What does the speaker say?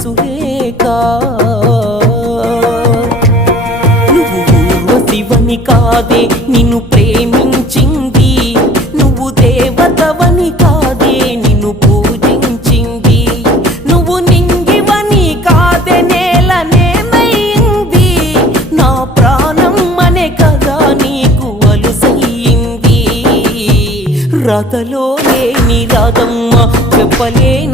సురేఖ నువ్వు ఊర్వశివని కాదే నిన్ను ప్రేమించింది, నువ్వు దేవతవని కాదే నిన్ను పూజించింది, నువ్వు నింగివని కాదే నేలనేమైంది, నా ప్రాణం అనే కదా నీకు అలుసయ్యింది. రాతలో లేని రాధమ్మ చెప్పలేను